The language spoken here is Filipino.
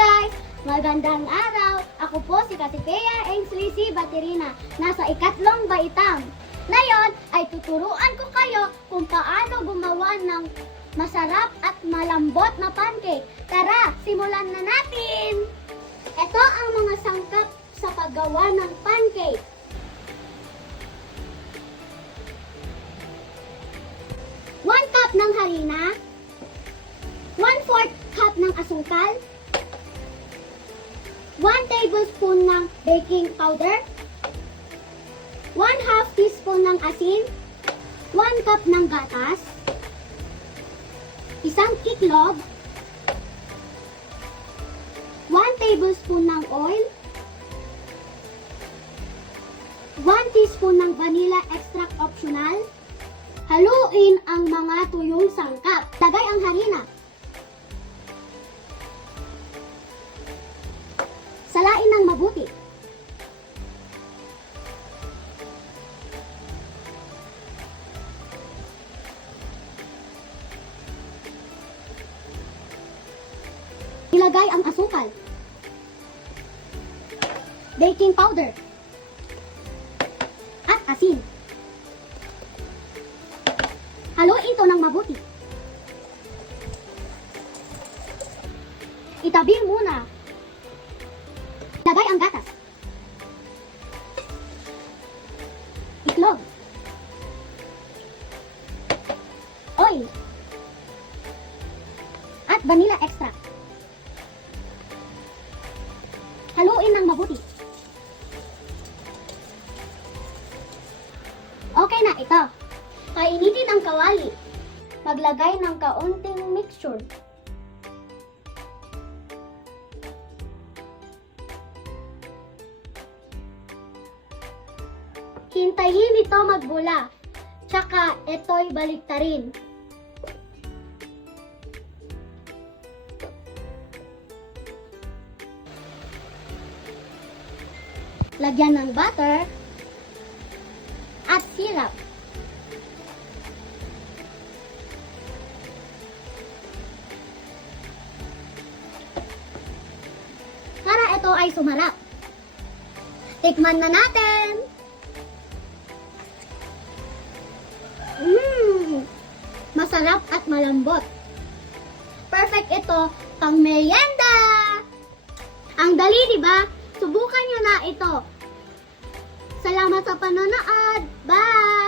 guys! Magandang araw! Ako po si Katikea Ainsley C. Baterina, nasa ikatlong baitang. Ngayon ay tuturuan ko kayo kung paano gumawa ng masarap at malambot na pancake. Tara, simulan na natin! Ito ang mga sangkap sa paggawa ng pancake. One cup ng harina, 1/4 cup ng asukal, 1 tablespoon ng baking powder, 1/2 teaspoon ng asin, 1 cup ng gatas, isang itlog, 1 tablespoon ng oil, 1 teaspoon ng vanilla extract optional. Haluin ang mga tuyong sangkap. Lagay ang harina. Salain ng mabuti. Ilagay ang asukal, baking powder, at asin. Haluin ito ng mabuti. Itabi muna. Lagay ang gatas, itlog, oil, at vanilla extract. Haluin ng mabuti. Okay na ito. Painitin ang kawali. Maglagay ng kaunting mixture. Hintayin ito magbula. Tsaka ito'y baliktarin. Lagyan ng butter at syrup. Para ito ay sumarap. Tikman na natin! Masarap at malambot. Perfect ito pang merienda! Ang dali, di ba? Subukan nyo na ito. Salamat sa panonood. Bye!